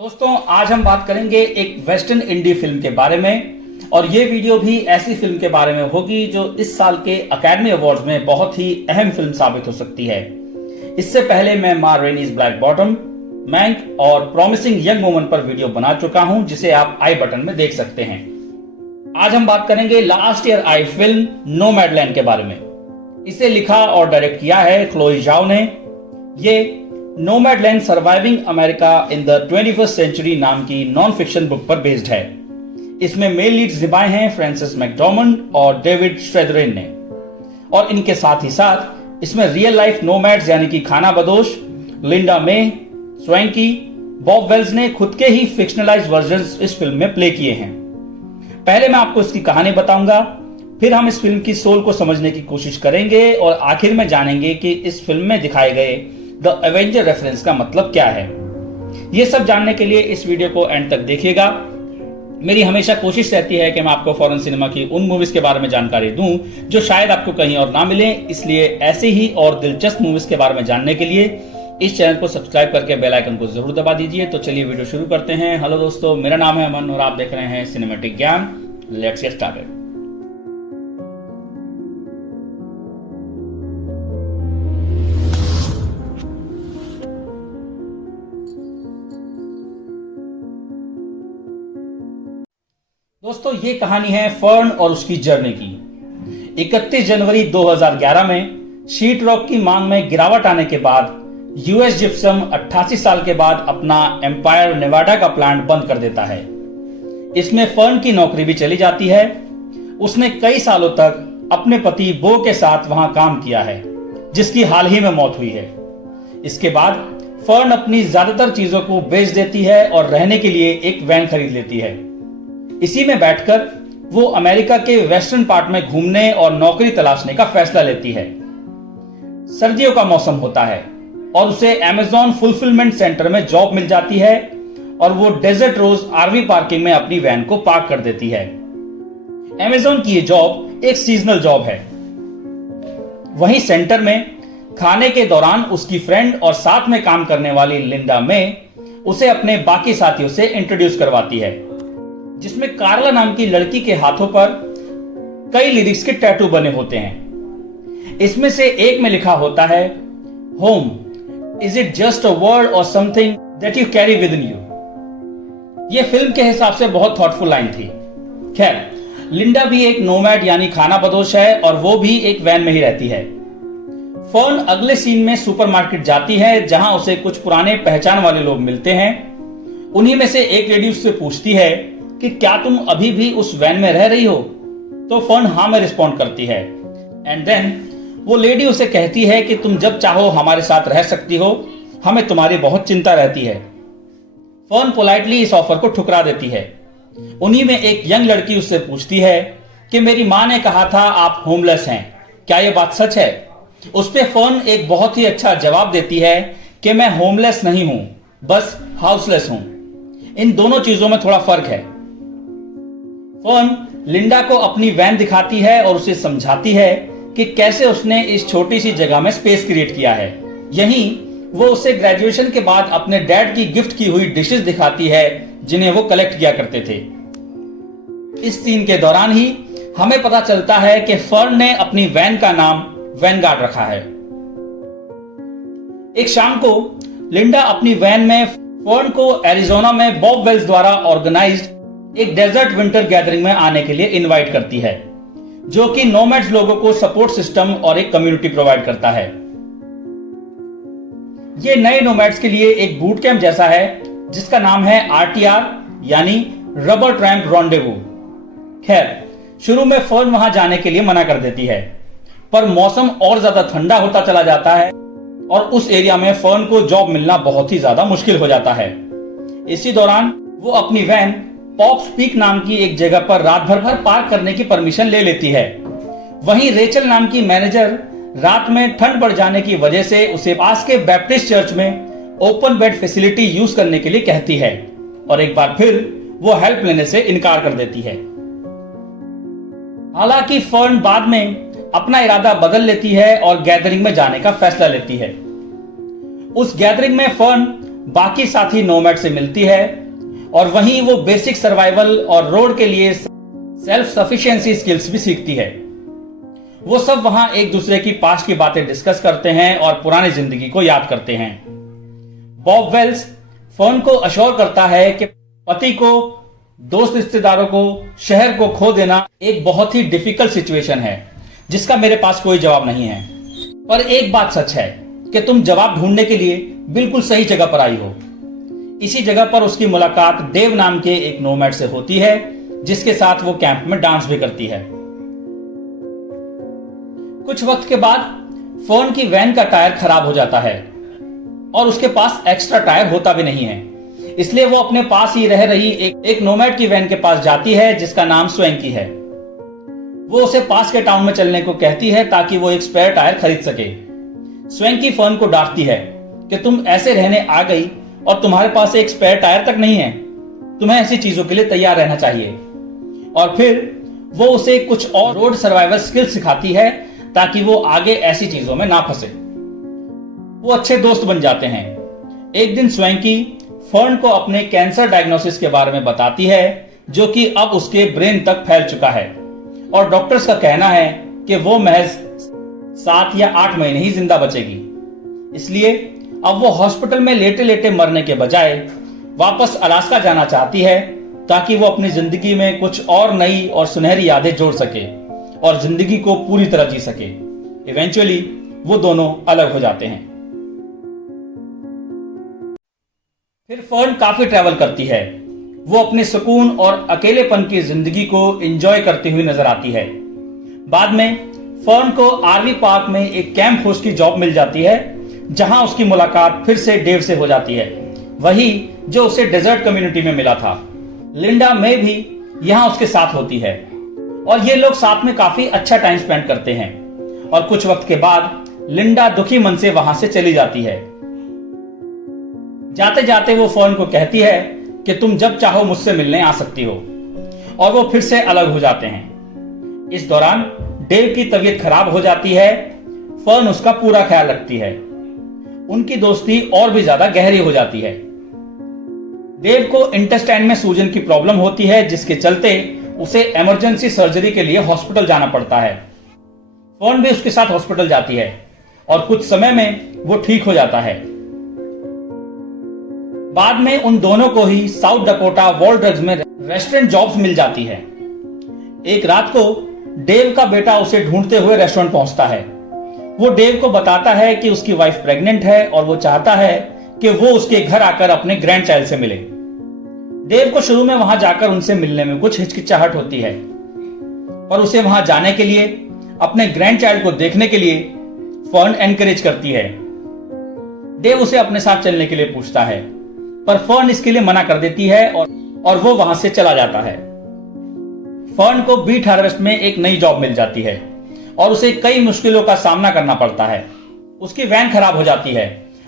दोस्तों, आज हम बात करेंगे एक वेस्टर्न इंडी फिल्म के बारे में और ये वीडियो भी ऐसी फिल्म के बारे में होगी जो इस साल के अकेडमी अवार्ड्स में बहुत ही अहम फिल्म साबित हो सकती है। इससे पहले मैं मा रेनीज ब्लैक बॉटम, मैंक और प्रॉमिसिंग यंग वुमन पर वीडियो बना चुका हूं जिसे आप आई बटन में देख सकते हैं। आज हम बात करेंगे last year I film Nomadland के बारे में। इसे लिखा और डायरेक्ट किया है क्लोई जाओ ने। ये Nomadland surviving America in the 21st century नाम की नॉन फिक्शन बुक पर बेस्ड है। इसमें मेल लीड्स निभाए हैं फ्रांसिस मैकडॉर्मंड और डेविड स्ट्रेदरेन ने, और इनके साथ ही साथ इसमें रियल लाइफ नोमैड्स यानी कि खाना बदोश लिंडा मे, स्वैंकी, बॉब वेल्स ने खुद के ही फिक्शनलाइज्ड वर्जन्स इस फिल्म में प्ले किए हैं। पहले मैं आपको इसकी कहानी बताऊंगा, फिर हम इस फिल्म की सोल को समझने की कोशिश करेंगे और आखिर में जानेंगे कि इस फिल्म में दिखाए गए द एवेंजर रेफरेंस का मतलब क्या है। यह सब जानने के लिए इस वीडियो को एंड तक देखिएगा। मेरी हमेशा कोशिश रहती है कि मैं आपको फॉरेन सिनेमा की उन मूवीज के बारे में जानकारी दूं जो शायद आपको कहीं और ना मिले, इसलिए ऐसे ही और दिलचस्प मूवीज के बारे में जानने के लिए इस चैनल को सब्सक्राइब करके बेल आइकन को जरूर दबा दीजिए। तो चलिए वीडियो शुरू करते हैं। हेलो दोस्तों, मेरा नाम है अमन और आप देख रहे हैं सिनेमैटिक ज्ञान। Let's get started. दोस्तों, ये कहानी है फर्न और उसकी जर्नी की। 31 जनवरी 2011 में शीट रॉक की मांग में गिरावट आने के बाद यूएस जिप्सम 88 साल के बाद अपना एम्पायर नेवाडा का प्लांट बंद कर देता है। इसमें फर्न की नौकरी भी चली जाती है। उसने कई सालों तक अपने पति बो के साथ वहां काम किया है, जिसकी हाल ही में मौत हुई है। इसके बाद फर्न अपनी ज्यादातर चीजों को बेच देती है और रहने के लिए एक वैन खरीद लेती है। इसी में बैठकर वो अमेरिका के वेस्टर्न पार्ट में घूमने और नौकरी तलाशने का फैसला लेती है। सर्दियों का मौसम होता है और उसे अमेज़न फुलफिलमेंट सेंटर में जॉब मिल जाती है और वो डेजर्ट रोज आरवी पार्किंग में अपनी वैन को पार्क कर देती है। अमेज़न की ये जॉब एक सीजनल जॉब है। वहीं सेंटर में खाने के दौरान उसकी फ्रेंड और साथ में काम करने वाली लिंडा मे उसे अपने बाकी साथियों से इंट्रोड्यूस करवाती है, जिसमें कार्ला नाम की लड़की के हाथों पर कई लिरिक्स के टैटू बने होते हैं। इसमें से एक में लिखा होता है, home is it just a word और something that you carry within you. यह फिल्म के हिसाब से बहुत थॉटफुल लाइन थी। खैर, लिंडा भी एक नोमैड यानी खाना बदोश है और वो भी एक वैन में ही रहती है। फर्न अगले सीन में सुपरमार्केट जाती है जहां उसे कुछ पुराने पहचान वाले लोग मिलते हैं। उन्हीं में से एक लेडी उससे पूछती है कि क्या तुम अभी भी उस वैन में रह रही हो? तो फर्न हाँ में रिस्पॉन्ड करती है। एंड देन वो लेडी उसे कहती है कि तुम जब चाहो हमारे साथ रह सकती हो, हमें तुम्हारी बहुत चिंता रहती है। फर्न पोलाइटली इस ऑफर को ठुकरा देती है। उन्हीं में एक यंग लड़की उससे पूछती है कि मेरी माँ ने कहा था आप होमलेस हैं, क्या यह बात सच है? उस पे फर्न एक बहुत ही अच्छा जवाब देती है कि मैं होमलेस नहीं हूं, बस हाउसलेस हूं। इन दोनों चीजों में थोड़ा फर्क है। फर्न लिंडा को अपनी वैन दिखाती है और उसे समझाती है कि कैसे उसने इस छोटी सी जगह में स्पेस क्रिएट किया है। यहीं वो उसे ग्रेजुएशन के बाद अपने डैड की गिफ्ट की हुई डिशेस दिखाती है जिन्हें वो कलेक्ट किया करते थे। इस सीन के दौरान ही हमें पता चलता है कि फर्न ने अपनी वैन का नाम वैनगार्ड रखा है। एक शाम को लिंडा अपनी वैन में फर्न को एरिजोना में बॉब वेल्स द्वारा ऑर्गेनाइज्ड एक डेजर्ट विंटर गैदरिंग में आने के लिए इनवाइट करती है, जो कि नोमैड्स लोगों को सपोर्ट सिस्टम और एक कम्युनिटी प्रोवाइड करता है। यह नए नोमैड्स के लिए एक बूट कैंप जैसा है जिसका नाम है आरटीआर यानी रबर ट्रैम्प रॉन्डेवू। खैर, शुरू में फर्न वहां जाने के लिए मना कर देती है, पर मौसम और ज्यादा ठंडा होता चला जाता है और उस एरिया में फर्न को जॉब मिलना बहुत ही ज्यादा मुश्किल हो जाता है। इसी दौरान वो अपनी वैन पॉप्स पीक नाम की एक जगह पर रात भर पार्क करने की परमिशन ले लेती है। वहीं रेचल नाम की मैनेजर रात में ठंड बढ़ जाने की वजह से उसे पास के बैप्टिस्ट चर्च में ओपन बेड फैसिलिटी यूज करने के लिए कहती है और एक बार फिर वो हेल्प लेने से इनकार कर देती है। हालांकि फर्न बाद में अपना इरादा बदल लेती है और गैदरिंग में जाने का फैसला लेती है। उस गैदरिंग में फर्न बाकी साथी नोमैड से मिलती है और वहीं वो बेसिक सर्वाइवल और रोड के लिए सेल्फ सफिशिएंसी स्किल्स भी सीखती है। वो सब वहां एक दूसरे की पास्ट की बातें डिस्कस करते हैं और पुरानी जिंदगी को याद करते हैं। बॉब वेल्स फर्न को अश्योर करता है कि पति को, दोस्त रिश्तेदारों को, शहर को खो देना एक बहुत ही डिफिकल्ट सिचुएशन है जिसका मेरे पास कोई जवाब नहीं है, पर एक बात सच है कि तुम जवाब ढूंढने के लिए बिल्कुल सही जगह पर आई हो। इसी जगह पर उसकी मुलाकात डेव नाम के एक नोमैड से होती है जिसके साथ वो कैंप में डांस भी करती है। कुछ वक्त के बाद फर्न की वैन का टायर खराब हो जाता है और उसके पास एक्स्ट्रा टायर होता भी नहीं है, इसलिए वो अपने पास ही रह रही एक नोमैड की वैन के पास जाती है जिसका नाम स्वैंकी है। वो उसे पास के टाउन में चलने को कहती है ताकि वो एक स्पेयर टायर खरीद सके। स्वैंकी फर्न को डांटती है कि तुम ऐसे रहने आ गई और तुम्हारे पास एक स्पेयर टायर तक नहीं है, तुम्हें ऐसी चीजों के लिए तैयार रहना चाहिए। और फिर वो उसे कुछ और रोड सर्वाइवल स्किल सिखाती है ताकि वो आगे ऐसी चीजों में ना फंसे। वो अच्छे दोस्त बन जाते हैं। एक दिन स्वैंकी फर्न को अपने कैंसर डायग्नोसिस के बारे में बताती है जो कि अब उसके ब्रेन तक फैल चुका है और डॉक्टर्स का कहना है कि वो महज 7 या 8 महीने ही जिंदा बचेगी। इसलिए अब वो हॉस्पिटल में लेटे लेटे मरने के बजाय वापस अलास्का जाना चाहती है ताकि वो अपनी जिंदगी में कुछ और नई और सुनहरी यादें जोड़ सके और जिंदगी को पूरी तरह जी सके। इवेंचुअली वो दोनों अलग हो जाते हैं। फिर फर्न काफी ट्रैवल करती है। वो अपने सुकून और अकेलेपन की जिंदगी को एंजॉय करती हुई नजर आती है। बाद में फर्न को आरवी पार्क में एक कैंप होस्ट की जॉब मिल जाती है जहां उसकी मुलाकात फिर से डेव से हो जाती है, वही जो उसे डेजर्ट कम्युनिटी में मिला था। लिंडा मे भी यहां उसके साथ होती है और ये लोग साथ में काफी अच्छा टाइम स्पेंड करते हैं। और कुछ वक्त के बाद लिंडा दुखी मन से वहां से चली जाती है। जाते जाते वो फर्न को कहती है कि तुम जब चाहो मुझसे मिलने आ सकती हो, और वो फिर से अलग हो जाते हैं। इस दौरान डेव की तबीयत खराब हो जाती है। फर्न उसका पूरा ख्याल रखती है। उनकी दोस्ती और भी ज्यादा गहरी हो जाती है। डेव को इंटेस्टाइन में सूजन की प्रॉब्लम होती है जिसके चलते उसे इमरजेंसी सर्जरी के लिए हॉस्पिटल जाना पड़ता है। फर्न भी उसके साथ हॉस्पिटल जाती है और कुछ समय में वो ठीक हो जाता है। बाद में उन दोनों को ही साउथ डकोटा वॉल ड्रग्स में रेस्टोरेंट जॉब्स मिल जाती है। एक रात को डेव का बेटा उसे ढूंढते हुए रेस्टोरेंट पहुंचता है। वो डेव को बताता है कि उसकी वाइफ प्रेग्नेंट है और वो चाहता है कि वो उसके घर आकर अपने ग्रैंड चाइल्ड से मिले। डेव को शुरू में वहां जाकर उनसे मिलने में कुछ हिचकिचाहट होती है, पर उसे वहां जाने के लिए, अपने ग्रैंड चाइल्ड को देखने के लिए फर्न एनकरेज करती है। डेव उसे अपने साथ चलने के लिए पूछता है, पर फर्न इसके लिए मना कर देती है और वो वहां से चला जाता है। फर्न को बीट हार्वेस्ट में एक नई जॉब मिल जाती है और उसे कई मुश्किलों का सामना करना पड़ता है। उसकी वैन खराब हो जाती है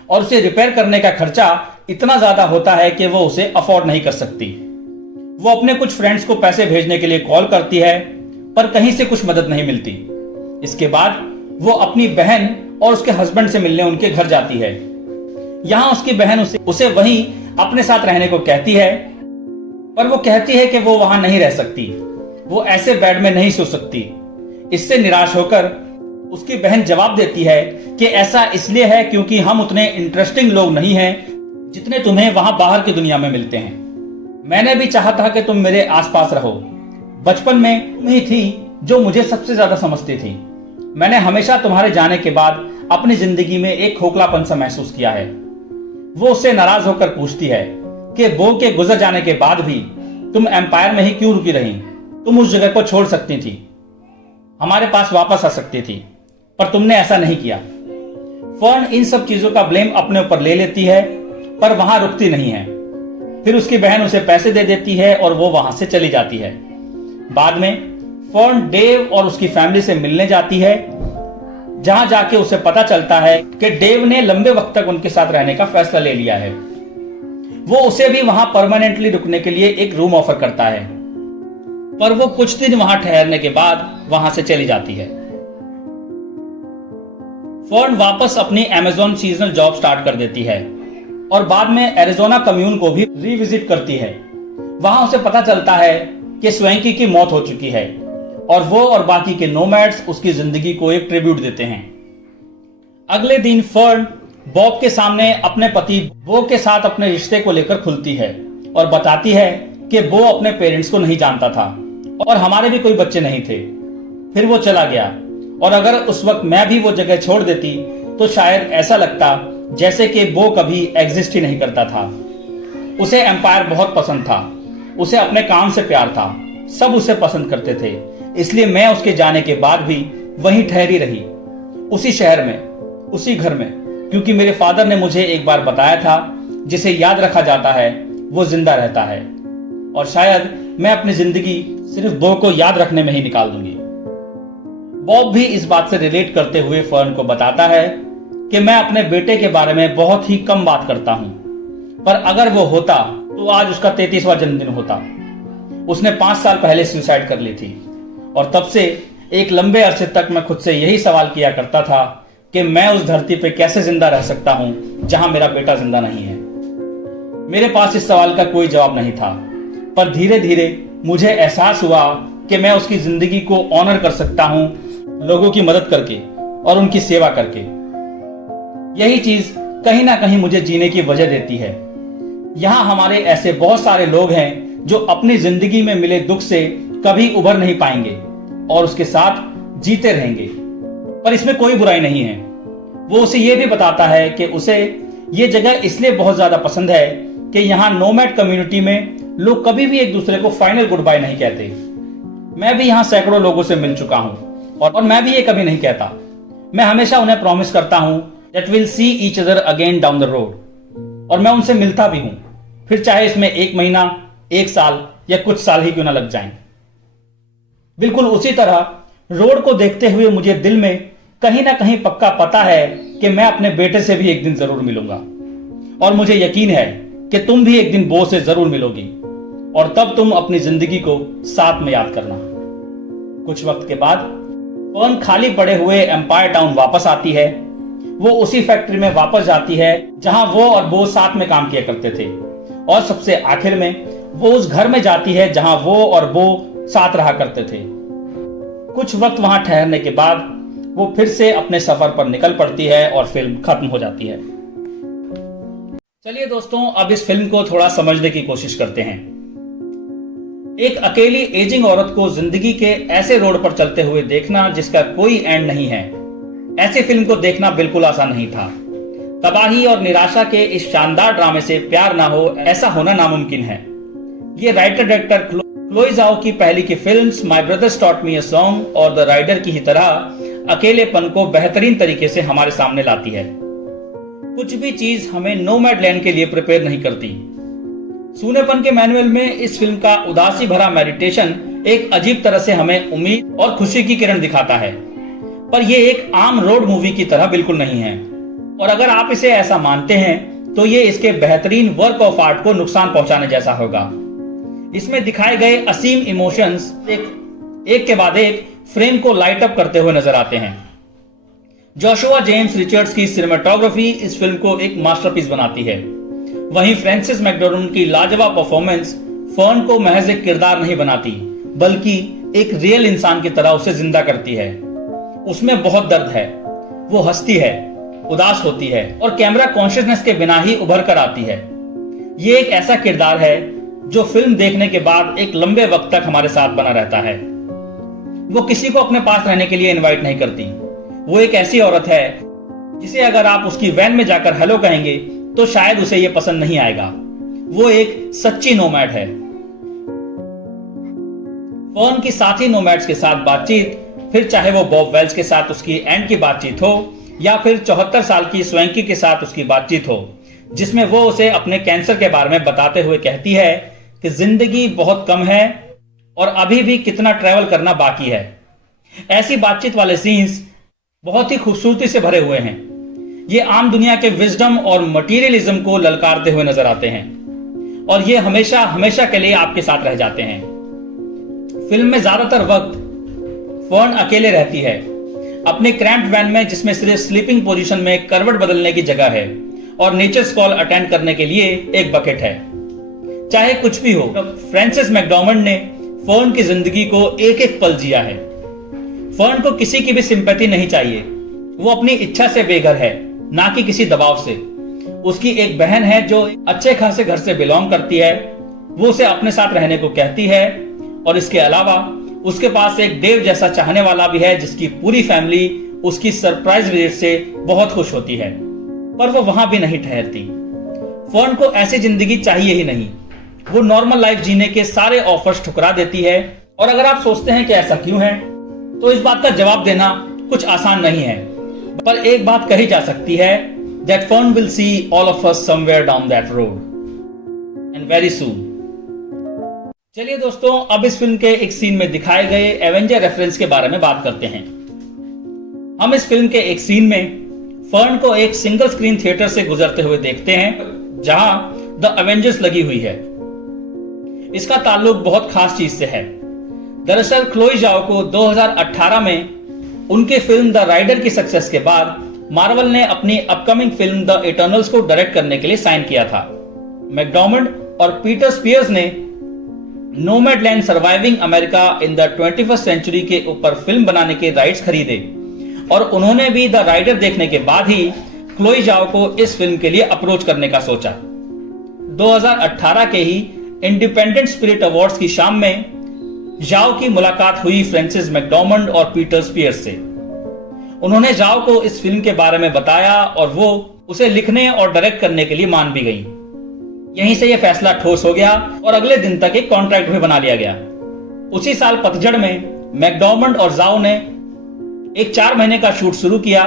और उसे रिपेयर करने का खर्चा इतना ज्यादा होता है कि वो उसे अफोर्ड नहीं कर सकती। वो अपने कुछ फ्रेंड्स को पैसे भेजने के लिए कॉल करती है, पर कहीं से कुछ मदद नहीं मिलती। इसके बाद वो अपनी बहन और उसके हस्बैंड से मिलने उनके घर जाती है। यहां उसकी बहन उसे वहीं अपने साथ रहने को कहती है, पर वो कहती है कि वो वहां नहीं रह सकती, वो ऐसे बेड में नहीं सो सकती। इससे निराश होकर उसकी बहन जवाब देती है कि ऐसा इसलिए है क्योंकि हम उतने इंटरेस्टिंग लोग नहीं हैं जितने तुम्हें वहां बाहर की दुनिया में मिलते हैं। मैंने भी चाहा था कि तुम मेरे आसपास रहो। बचपन में तुम ही थी जो मुझे सबसे ज्यादा समझती थी। मैंने हमेशा तुम्हारे जाने के बाद अपनी जिंदगी में एक खोखलापन सा महसूस किया है। वो उससे नाराज होकर पूछती है कि बो के गुजर जाने के बाद भी तुम एम्पायर में ही क्यों रुकी रही? तुम उस जगह को छोड़ सकती थी, हमारे पास वापस आ सकती थी, पर तुमने ऐसा नहीं किया। फर्न इन सब चीजों का ब्लेम अपने ऊपर ले लेती है, पर वहां रुकती नहीं है। फिर उसकी बहन उसे पैसे दे देती है और वो वहां से चली जाती है। बाद में फर्न डेव और उसकी फैमिली से मिलने जाती है, जहां जाके उसे पता चलता है कि डेव ने लंबे वक्त तक उनके साथ रहने का फैसला ले लिया है। वो उसे भी वहां परमानेंटली रुकने के लिए एक रूम ऑफर करता है, पर वो कुछ दिन वहां ठहरने के बाद वहां से चली जाती है। फर्न वापस अपनी अमेज़न सीजनल जॉब स्टार्ट कर देती है और बाद में एरिजोना कम्यून को भी रिविजिट करती है। वहां उसे पता चलता है कि स्वैंकी की मौत हो चुकी है और वो और बाकी के नोमैड्स उसकी जिंदगी को एक ट्रिब्यूट देते हैं। अगले दिन फर्न बॉब के सामने अपने पति बो के साथ अपने रिश्ते को लेकर खुलती है और बताती है कि बो अपने पेरेंट्स को नहीं जानता था और हमारे भी कोई बच्चे नहीं थे। फिर वो चला गया और अगर उस वक्त मैं भी वो जगह छोड़ देती तो शायद ऐसा लगता जैसे कि बो कभी एग्जिस्ट ही नहीं करता था। उसे एम्पायर बहुत पसंद था, उसे अपने काम से प्यार था, सब उसे पसंद करते थे, इसलिए मैं उसके जाने के बाद भी वहीं ठहरी रही, उसी शहर में, उसी घर में, क्योंकि मेरे फादर ने मुझे एक बार बताया था जिसे याद रखा जाता है वो जिंदा रहता है और शायद मैं अपनी जिंदगी सिर्फ बो को याद रखने में ही निकाल दूंगी। बॉब भी इस बात से रिलेट करते हुए फर्न को बताता है कि मैं अपने बेटे के बारे में बहुत ही कम बात करता हूं, पर अगर वो होता तो आज उसका 33वां जन्मदिन होता। उसने 5 साल पहले सुसाइड कर ली थी और तब से एक लंबे अरसे तक मैं खुद से यही सवाल किया करता था कि मैं उस धरती पे कैसे जिंदा रह सकता हूं जहां मेरा बेटा जिंदा नहीं है। मेरे पास इस सवाल का कोई जवाब नहीं था, पर धीरे धीरे मुझे एहसास हुआ कि मैं उसकी जिंदगी को ऑनर कर सकता हूं लोगों की मदद करके और उनकी सेवा करके। यही चीज कहीं ना कहीं मुझे जीने की वजह देती है। यहां हमारे ऐसे बहुत सारे लोग हैं जो अपनी जिंदगी में मिले दुख से कभी उभर नहीं पाएंगे और उसके साथ जीते रहेंगे, पर इसमें कोई बुराई नहीं है। वो उसे ये भी बताता है कि उसे ये जगह इसलिए बहुत ज्यादा पसंद है कि यहाँ नोमैड कम्युनिटी में लोग कभी भी एक दूसरे को फाइनल गुड बाय नहीं कहते। मैं भी यहाँ सैकड़ों लोगों से मिल चुका हूँ और मैं भी ये कभी नहीं कहता। मैं हमेशा उन्हें प्रॉमिस करता हूँ that will see each other again down the road, और मैं उनसे मिलता भी हूँ, फिर चाहे इसमें 1 महीना, 1 साल या कुछ साल ही क्यों ना लग जाएं। बिल्कुल उसी तरह रोड को देखते हुए मुझे दिल में कहीं ना कहीं पक्का पता है कि मैं अपने बेटे से भी एक दिन जरूर मिलूंगा, और मुझे यकीन है कि तुम भी एक दिन बो से जरूर मिलोगी और तब तुम अपनी जिंदगी को साथ में याद करना। कुछ वक्त के बाद फर्न खाली पड़े हुए एम्पायर टाउन वापस आती है। वो उसी फैक्ट्री में वापस जाती है जहां वो और बो साथ में काम किया करते थे, और सबसे आखिर में वो उस घर में जाती है जहां वो और बो साथ रहा करते थे। कुछ वक्त वहां ठहरने के बाद वो फिर से अपने सफर पर निकल पड़ती है और फिल्म खत्म हो जाती है। चलिए दोस्तों, अब इस फिल्म को थोड़ा समझने की कोशिश करते हैं। एक अकेली एजिंग औरत को जिंदगी के ऐसे रोड पर चलते हुए देखना जिसका कोई एंड नहीं है, ऐसी फिल्म को देखना बिल्कुल आसान नहीं था। तबाही और निराशा के इस शानदार ड्रामे से प्यार ना हो, ऐसा होना नामुमकिन है। ये राइटर डायरेक्टर क्लोई ज़ाओ की पहली की films my brothers taught me a song और द राइडर की ही तरह अकेलेपन को बेहतरीन तरीके से हमारे सामने लाती है। कुछ भी चीज हमें नोमैड लैंड के लिए प्रिपेयर नहीं करती। सूनेपन के मैनुअल में इस फिल्म का उदासी भरा मेडिटेशन एक अजीब तरह से हमें उम्मीद और खुशी की किरण दिखाता है, पर यह एक आम रोड मूवी की तरह बिल्कुल नहीं है। और अगर आप इसे ऐसा मानते हैं तो ये इसके बेहतरीन वर्क ऑफ आर्ट को नुकसान पहुंचाने जैसा होगा। इसमें दिखाए गए असीम इमोशंस एक के बाद एक फ्रेम को लाइट अप करते हुए नजर आते हैं। जोशुआ जेम्स रिचर्ड्स की सिनेमेटोग्राफी इस फिल्म को एक मास्टरपीस बनाती है। वहीं फ्रांसिस मैकडोनाल्ड की लाजवाब परफॉर्मेंस फर्न को महज एक किरदार नहीं बनाती, बल्कि एक रियल इंसान की तरह उसे जिंदा करती है। उसमें बहुत दर्द है, वो हंसती है, उदास होती है और कैमरा कॉन्शियसनेस के बिना ही उभर कर आती है। ये एक ऐसा किरदार है जो फिल्म देखने के बाद एक लंबे वक्त तक हमारे साथ बना रहता है। वो किसी को अपने पास रहने के लिए इनवाइट नहीं करती। वो एक ऐसी औरत है जिसे अगर आप उसकी वैन में जाकर हेलो कहेंगे तो शायद उसे ये पसंद नहीं आएगा। वो एक सच्ची नोमैड है। फर्न की साथी नोमैड्स के साथ बातचीत, फिर चाहे वो बॉब वेल्स के साथ उसकी एंड की बातचीत हो या फिर 74 साल की स्वैंकी के साथ उसकी बातचीत हो, जिसमें वो उसे अपने कैंसर के बारे में बताते हुए कहती है कि जिंदगी बहुत कम है और अभी भी कितना ट्रैवल करना बाकी है। ऐसी बातचीत वाले सीन्स बहुत ही खूबसूरती से भरे हुए हैं। ये आम दुनिया के विजडम और मटीरियलिज्म को ललकारते हुए नजर आते हैं और ये हमेशा हमेशा के लिए आपके साथ रह जाते हैं। फिल्म में ज्यादातर वक्त फर्न अकेले रहती है अपने क्रैम्प्ड वैन में, जिसमें सिर्फ स्लीपिंग पोजीशन में करवट बदलने की जगह है और नेचर्स कॉल अटेंड करने के लिए एक बकेट है। चाहे कुछ भी हो, फ्रांसिस मैकडॉर्मंड ने फर्न की जिंदगी को एक एक पल जिया है। फर्न को किसी की भी सिंपैथी नहीं चाहिए। वो अपनी इच्छा से बेघर है, ना कि किसी दबाव से। उसकी एक बहन है जो अच्छे खासे घर से बिलोंग करती है। वो उसे अपने साथ रहने को कहती है, और इसके अलावा उसके पास एक देव जैसा चाहने वाला भी है, जिसकी पूरी फैमिली उसकी सरप्राइज विजिट से बहुत खुश होती है। पर वो वहां भी नहीं ठहरती। फर्न को ऐसी जिंदगी चाहिए ही नहीं। वो नॉर्मल लाइफ जीने के सारे ऑफर्स ठुकरा देती है। और अगर आप सोचते हैं कि ऐसा क्यों है, तो इस बात का जवाब देना कुछ आसान नहीं है। पर एक बात कही जा सकती है, that Fern will see all of us somewhere down that road and very soon। चलिए दोस्तों, अब इस फिल्म के एक सीन में दिखाए गए एवेंजर रेफरेंस के बारे में बात करते हैं। हम इस फिल्म के एक सीन में फर्न को एक सिंगल स्क्रीन थिएटर से गुजरते हुए देखते हैं, जहां द एवेंजर्स लगी हुई है। इसका ताल्लुक बहुत खास चीज से है। दरअसल क्लोई जाओ को 2018 में उनके फिल्म द राइडर की सक्सेस के बाद मार्वल ने अपनी अपकमिंग फिल्म द इटर्नल्स को डायरेक्ट करने के लिए साइन किया था। मैकडॉर्मंड और पीटर स्पियर्स ने Nomadland surviving America in the 21st century के ऊपर फिल्म बनाने के राइट्स खरीदे, और उन्होंने भी द राइडर देखने के बाद ही क्लोई जाओ को इस फिल्म के लिए अप्रोच करने का सोचा। 2018 के ही इंडिपेंडेंट स्पिरिट अवार्ड्स की शाम में जाओ की मुलाकात हुई फ्रांसिस मैकडॉर्मंड और पीटर स्पियर्स से। उन्होंने जाओ को इस फिल्म के बारे में बताया, और वो उसे लिखने और डायरेक्ट करने के लिए मान भी गई। यहीं से यह फैसला ठोस हो गया, और अगले दिन तक एक कॉन्ट्रैक्ट भी बना लिया गया। उसी साल पतझड़ में मैकडॉर्मंड और जाओ ने एक 4 महीने का शूट शुरू किया,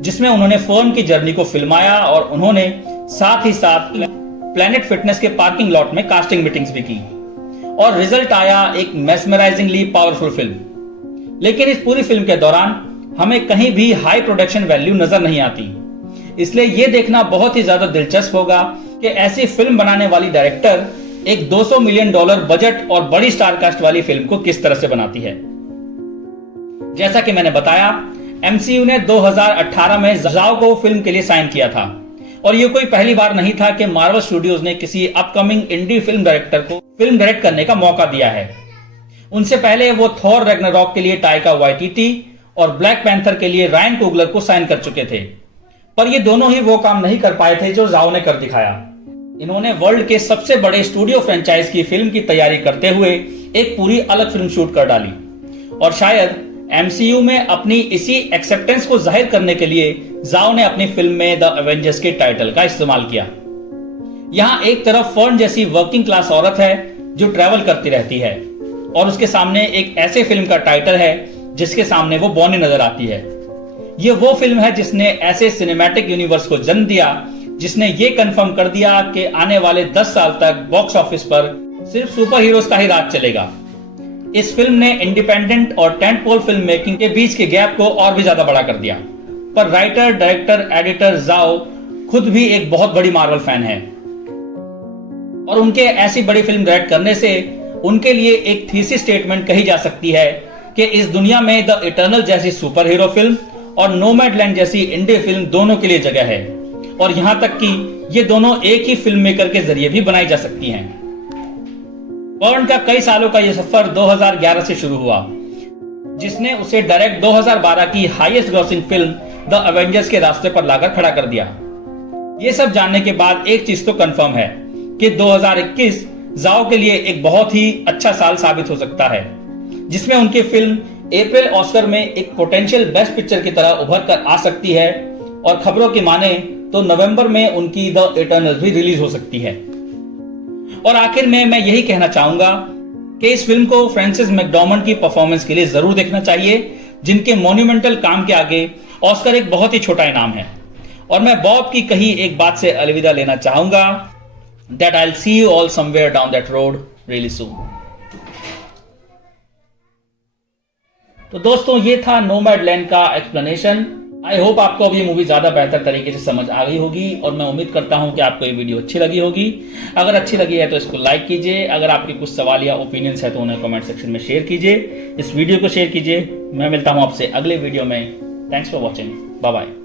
जिसमें उन्होंने फर्न की जर्नी को फिल्माया, और उन्होंने साथ ही साथ प्लैनेट फिटनेस के पार्किंग लॉट में कास्टिंग मीटिंग्स भी की, और रिजल्ट आया एक मेस्मराइजिंगली पावरफुल फिल्म। लेकिन इस पूरी फिल्म के दौरान हमें कहीं भी हाई प्रोडक्शन वैल्यू नजर नहीं आती। इसलिए यह देखना बहुत ही ज्यादा दिलचस्प होगा कि ऐसी फिल्म बनाने वाली डायरेक्टर एक $200 मिलियन बजट और बड़ी स्टारकास्ट वाली फिल्म को किस तरह से बनाती है। जैसा कि मैंने बताया, एमसीयू ने 2018 में जाओ को फिल्म के लिए साइन किया था, और ये कोई पहली बार नहीं था कि मार्वल स्टूडियोज ने किसी अपकमिंग इंडी फिल्म डायरेक्टर को फिल्म डायरेक्ट करने का मौका दिया है। उनसे पहले वो थॉर रैग्नारॉक के लिए टाइका वाइटिटी और ब्लैक पैंथर के लिए रायन कुगलर को साइन कर चुके थे, पर ये दोनों ही वो काम नहीं कर पाए थे जो जाओ ने कर दिखाया। इन्होंने वर्ल्ड के सबसे बड़े स्टूडियो फ्रेंचाइज की फिल्म की तैयारी करते हुए एक पूरी अलग फिल्म शूट कर डाली, और शायद एमसीयू में अपनी इसी एक्सेप्टेंस को जाहिर करने के लिए जाओ ने अपनी फिल्म में द एवेंजर्स के टाइटल का इस्तेमाल किया। यहां एक तरफ फर्न जैसी वर्किंग क्लास औरत है जो ट्रैवल करती रहती है, और उसके सामने एक ऐसे फिल्म का टाइटल है जिसके सामने वो बौनी नजर आती है। ये वो फिल्म है जिसने ऐसे सिनेमैटिक यूनिवर्स को जन्म दिया, जिसने ये कंफर्म कर दिया कि आने वाले 10 साल तक बॉक्स ऑफिस पर सिर्फ सुपर हीरोज का ही राज चलेगा। इस फिल्म ने इंडिपेंडेंट और टेंटपोल फिल्म मेकिंग के बीच के गैप को और भी ज्यादा बड़ा कर दिया। पर राइटर, डायरेक्टर, एडिटर जाओ खुद भी एक बहुत बड़ी मार्वल फैन है, और उनके ऐसी बड़ी फिल्म डायरेक्ट करने से उनके लिए एक थीसिस स्टेटमेंट कही जा सकती है कि इस दुनिया में द इटर्नल जैसी सुपर हीरो फिल्म और नोमैडलैंड जैसी इंडी फिल्म दोनों के लिए जगह है, और यहां तक कि ये दोनों एक ही फिल्म मेकर के जरिए भी बनाई जा सकती हैं। फर्न का कई सालों का यह सफर 2011 से शुरू हुआ, जिसने उसे डायरेक्ट 2012 की highest grossing film the Avengers के रास्ते पर लाकर खड़ा कर दिया। ये सब जानने के बाद एक चीज तो कंफर्म है कि 2021 जाओ के लिए एक बहुत ही अच्छा साल साबित हो सकता है, जिसमें उनकी फिल्म अप्रैल ऑस्कर में एक पोटेंशियल बेस्ट पिक्चर की तरह उभर कर आ सकती है, और खबरों की माने तो नवंबर में उनकी द इटर्नल्स भी रिलीज हो सकती है। और आखिर में मैं यही कहना चाहूंगा कि इस फिल्म को फ्रांसिस मैकडॉर्मंड की परफॉर्मेंस के लिए जरूर देखना चाहिए, जिनके मॉन्यूमेंटल काम के आगे ऑस्कर एक बहुत ही छोटा इनाम है। और मैं बॉब की कही एक बात से अलविदा लेना चाहूंगा, that I'll see you all somewhere down that road really soon। तो दोस्तों, ये था नोमैडलैंड का एक्सप्लेनेशन। आई होप आपको अब ये मूवी ज्यादा बेहतर तरीके से समझ आ गई होगी, और मैं उम्मीद करता हूं कि आपको ये वीडियो अच्छी लगी होगी। अगर अच्छी लगी है तो इसको लाइक कीजिए। अगर आपके कुछ सवाल या ओपिनियंस है तो उन्हें कमेंट सेक्शन में शेयर कीजिए। इस वीडियो को शेयर कीजिए। मैं मिलता हूं आपसे अगले वीडियो में। Thanks for watching. Bye bye.